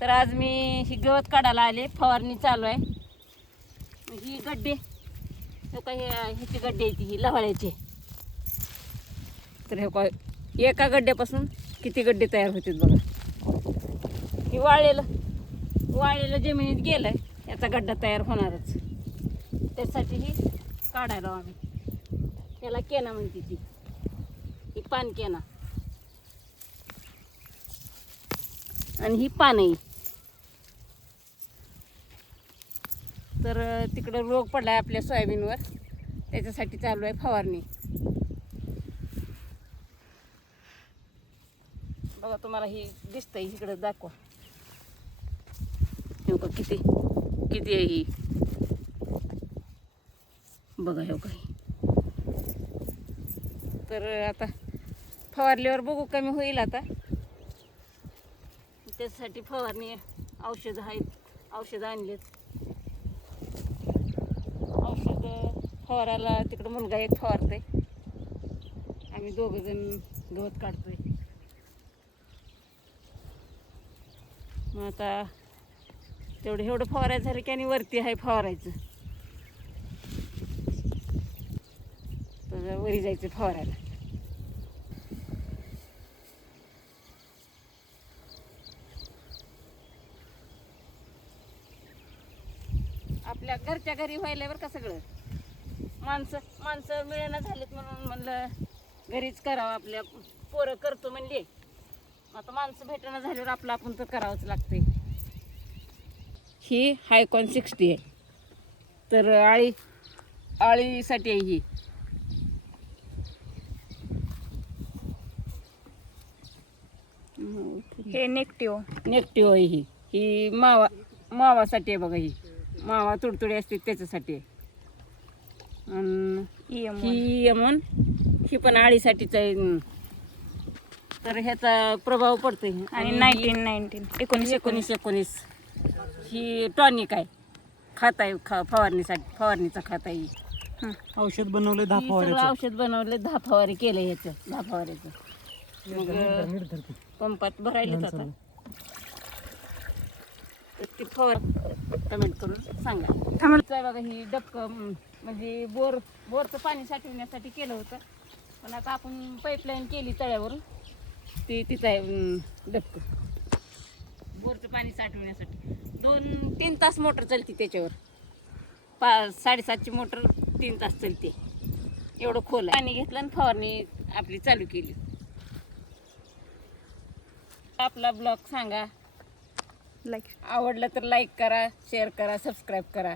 तर आज मी ही गवत काढायला आले, फवारणी चालू आहे. ही गड्डे काही ह्याची गड्डे येते ही लवाळ्याचे. तर हे काय एका गड्ड्यापासून किती गड्डे तयार होतात बघा. ही वाळलेलं जमिनीत गेलंय, याचा गड्डा तयार होणारच. त्यासाठी ही काढायला आम्ही. त्याला केना म्हणते ती, ही पान केना. आणि ही पानही. तर तिकडं रोग पडलाय आपल्या सोयाबीनवर, त्याच्यासाठी चालू आहे फवारणी. बघा तुम्हाला ही दिसतंय, इकडं दाखवा. हे बघा किती किती आहे ही. बघा हे काही. तर आता फवारल्यावर बघू कमी होईल. आता त्यासाठी फवारणी औषधं आहेत, औषधं आणलेत. औषधं फवारायला तिकडं मुलगा एक फवारतोय, आम्ही दोघंजण गवत काढतोय. मग आता एवढं फवारायचं झालं की आणि वरती आहे फवारायचं. तर वरी जायचं फवारायला. आपल्या घरच्या घरी व्हायला बरं का सगळं. माणसं मिळेना झालीत म्हणून म्हणलं घरीच करावं. आपल्या पोरं करतो म्हणले, आता माणसं भेटणं झाल्यावर आपलं आपण तर करावंच लागतंय. ही हायकॉन 60 आहे. तर आळीसाठी आहे ही. हे नेगटिव्ह आहे ही मावासाठी आहे बघा. ही मावा तुडतुडी असते त्याच्यासाठी आहे. ही यमन ही पण आळीसाठीच आहे. तर ह्याचा प्रभाव पडतोय. आणि 1919 ही टॉनिक आहे, खात आहे. फवारणीचा खात आहे. औषध बनवले 10 फवारे. औषध बनवले 10 फवारे केले. ह्याचं 10 फवाऱ्याचं मग पंपात भरायलेच आता. ती फवार कमेंट करून सांगा. बघा ही डबकं म्हणजे बोरचं पाणी साठवण्यासाठी केलं होतं, पण आता आपण पाईपलाईन केली तळ्यावरून. ती तिथं आहे डबकं बोरचं पाणी साठवण्यासाठी. 2-3 तास मोटर चालते त्याच्यावर. 7:30ची मोटर 3 तास चालते. एवढं खोल आहे. पाणी घेतलं आणि फवारणी आपली चालू केली. आपला ब्लॉग सांगा. लाईक आवडलं तर लाईक करा, शेअर करा, सबस्क्राईब करा.